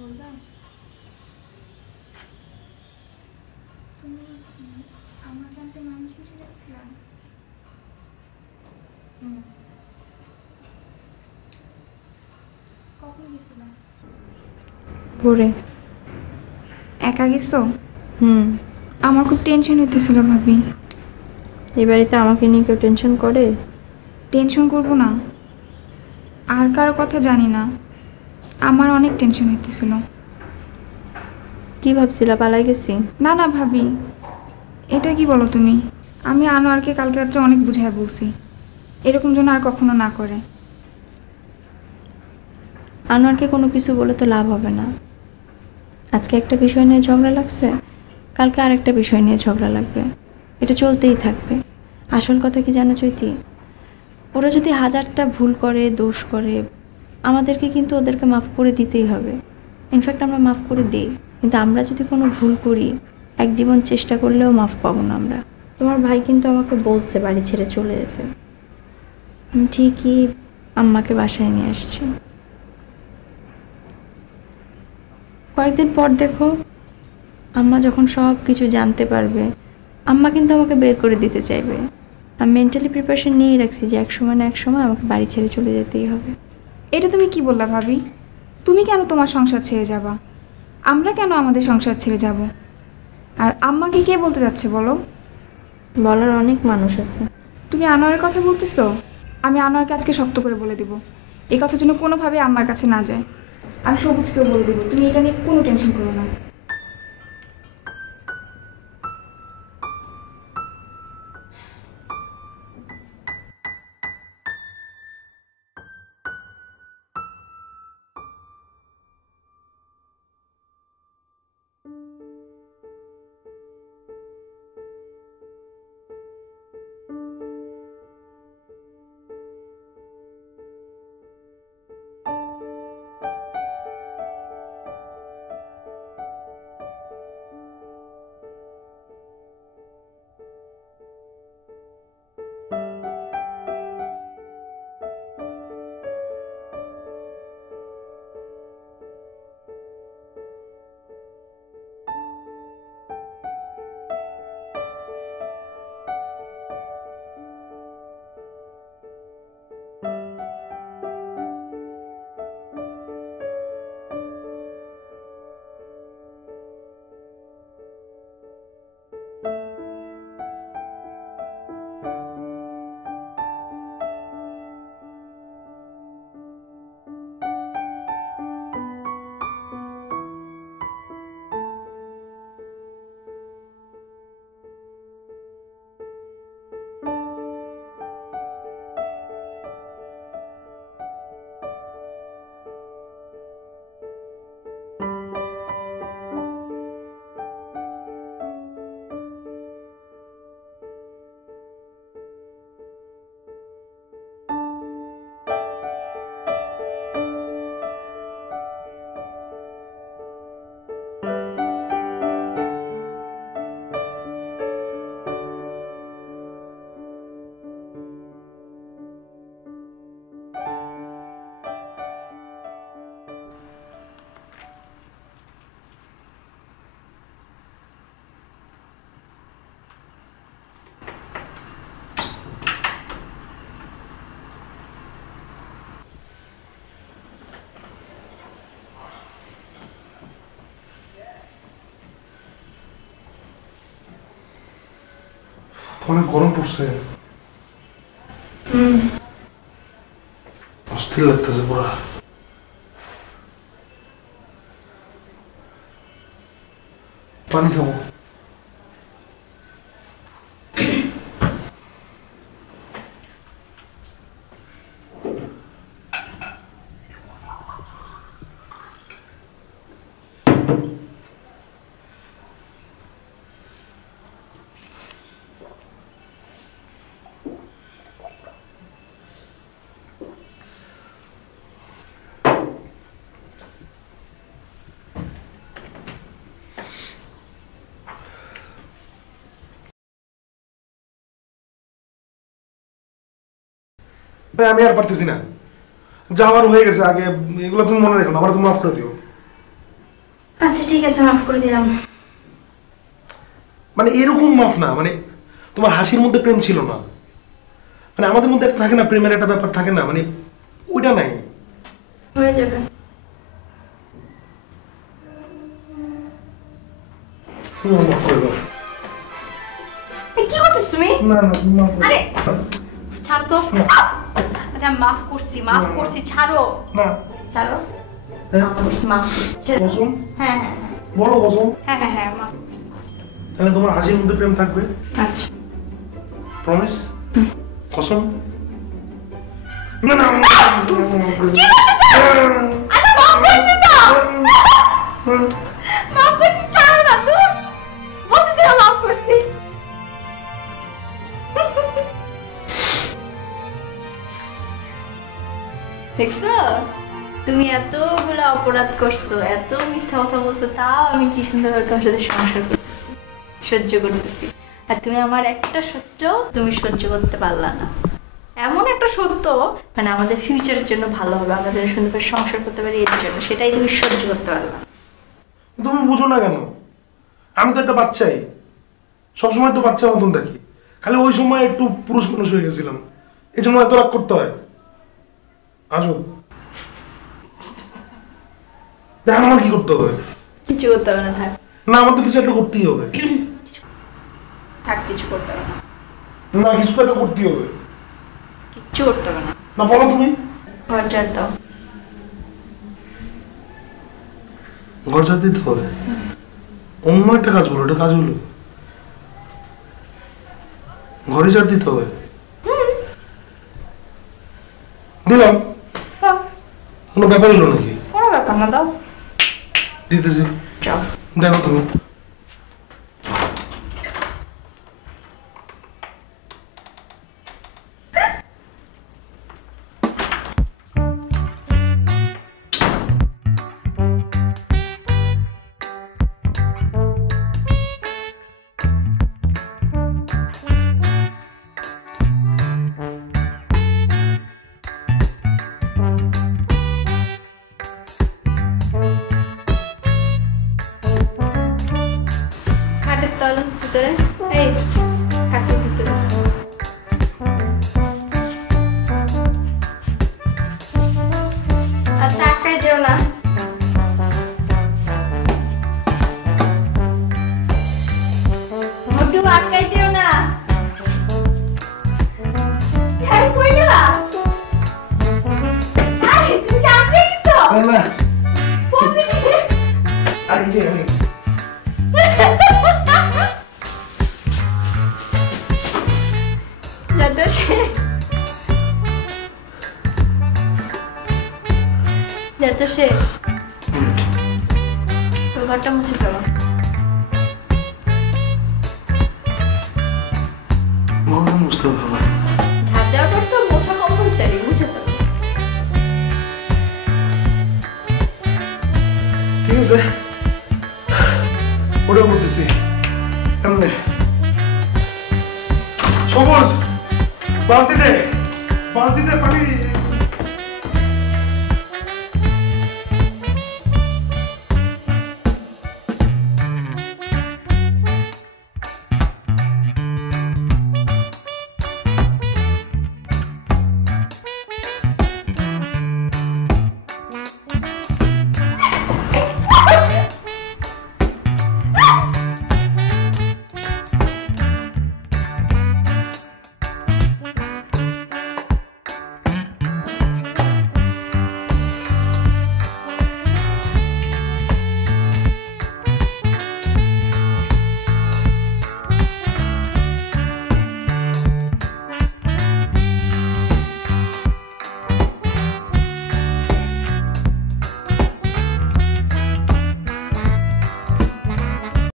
বলবা তুমি আমার জানতে মানুষ হিসেবে গেছিলাম। কখন গেছিলাম? ভোরে। একা গেছো? হুম। আমার খুব টেনশন হইতেছিল ভাবি। এই বাড়িতে আমাকে নিয়ে কেউ টেনশন করে? টেনশন করবো না, আর কারো কথা জানি না, আমার অনেক টেনশন হইতেছিল। কি ভাবছিলা পালাই গেছি? না না ভাবি, এটা কি বলো তুমি? আমি আনোয়ারকে কালকে রাত্রে অনেক বুঝায় বলছি এরকম যেন আর কখনো না করে। আনোয়ারকে কোনো কিছু বলে তো লাভ হবে না। আজকে একটা বিষয় নিয়ে ঝগড়া লাগছে, কালকে আরেকটা বিষয় নিয়ে ঝগড়া লাগবে, এটা চলতেই থাকবে। আসল কথা কি জানো চৈতি, ওরা যদি হাজারটা ভুল করে দোষ করে আমাদেরকে কিন্তু ওদেরকে মাফ করে দিতেই হবে। ইনফ্যাক্ট আমরা মাফ করে দিই, কিন্তু আমরা যদি কোনো ভুল করি এক জীবন চেষ্টা করলেও মাফ পাবো না আমরা। তোমার ভাই কিন্তু আমাকে বলছে বাড়ি ছেড়ে চলে যেতে। আমি ঠিকই আম্মাকে বাসায় নিয়ে আসছি। কয়েকদিন পর দেখো, আম্মা যখন সব কিছু জানতে পারবে আম্মা কিন্তু আমাকে বের করে দিতে চাইবে। আমি মেন্টালি প্রিপারেশন নিয়েই রাখছি যে এক সময় না এক সময় আমাকে বাড়ি ছেড়ে চলে যেতেই হবে। এটা তুমি কি বললা ভাবি? তুমি কেন তোমার সংসার ছেড়ে যাবা? আমরা কেন আমাদের সংসার ছেড়ে যাব? আর আম্মাকে কে বলতে যাচ্ছে বলো? বলার অনেক মানুষ আছে। তুমি আনোয়ারের কথা বলতেছো? আমি আনোয়ারকে আজকে শক্ত করে বলে দিব এই কথা যেন কোনোভাবে আম্মার কাছে না যায়। আমি সবুজকেও বলে দিব, তুমি এটা নিয়ে কোনো টেনশন করো না। অনেক গরম পড়ছে, অস্থির লাগতেছে পুরা। পানি খাবো। ভাই আমি আর পারতেছি না, যা আমার হয়ে গেছে আগে, এগুলো তুমি মনে রেখো না, আমার তুমি মাফ করে দিও। আচ্ছা ঠিক আছে, মাফ করে দিলাম। মানে এরকম মাফ না, মানে তোমার হাসির মধ্যে প্রেম ছিল না, মানে আমাদের মধ্যে একটা থাকে না, প্রেমের একটা ব্যাপার থাকে না, মানে ওইটা নাই। হয়ে যাবে। মাফ করে দাও। কি করতেছ তুমি? না না তুমি মাফ করে আরে দাও। ছাড় তো। আচ্ছা মাফ করছি, ছাড়ো। না ছাড়ো। হ্যাঁ? মাফ করছি, মাফ করছি। ছেড়ে দাও। কসম হ্যাঁ হ্যাঁ বলো কসম, হ্যাঁ হ্যাঁ হ্যাঁ মাফ করছি। তাহলে তোমার হাসির মধ্যে প্রেম থাকবে, আচ্ছা প্রমিস? কসম? না না কি করতেছ? আচ্ছা মাফ করছি তো। মাফ করছি, ছাড়ো না তো। বলতেছি না মাফ করছি। দেখছো, তুমি এতগুলো অপরাধ করছো, এত মিথ্যা কথা বলছো, তাও আমি কি সুন্দরভাবে তোমার সাথে সংসার করতেছি, সহ্য করতেছি। আর তুমি আমার একটা সহ্য তুমি সহ্য করতে পারলা না। এমন একটা সত্য, মানে আমাদের ফিউচারের জন্য ভালো হবে, আমরা যেন সুন্দরভাবে সংসার করতে পারি, এর জন্য সেটাই তুমি সহ্য করতে পারলা না। তুমি বুঝো না কেন? আমি তো একটা বাচ্চাই, সবসময় তো বাচ্চার মতন থাকি, খালি ওই সময় একটু পুরুষ মানুষ হয়ে গেছিলাম, এই জন্য এত রাগ করতে হয়। আজও দেখেন আমার কি করতে হবে? কিছু করতে হবে না, থাক না আমার তো কিছু একটা করতেই হবে। থাক, কিছু করতে হবে না, না কিছু তো একটা করতেই হবে। কিচ্ছু করতে হবে না। না বলো তুমি। ঘর ঝাড় দাও। ঘর ঝাড় দিতে হবে? অন্য একটা কাজ বলো, এটা কাজ হলো? ঘরে ঝাড় দিতে হবে? দিলাম, দাও। কোনো ব্যাপার হলো নাকি? কোনো ব্যাপার না, দাও। দিতেছি, যাও। দেখো তুমি। খাটের তলার ভিতরে, এই খাটের ভিতরে। আচ্ছা আটকাই যেও না। মোটু আটকাই যেও না। এই, কই গেলা? এই, তুমি কি আটকে গেছো? না কোন দিকে? আর এই যে আমি যাতে সে যাতে শেষ। তো ঘরটা মুছে চলো। বুঝতে পারবো। ঝাড় দেওয়াটা তো মোছা কম্পালসারি, মুছে চলো। ঠিক আছে, ওটা করতেছি। এমনি সবুজ বালতিতে পানি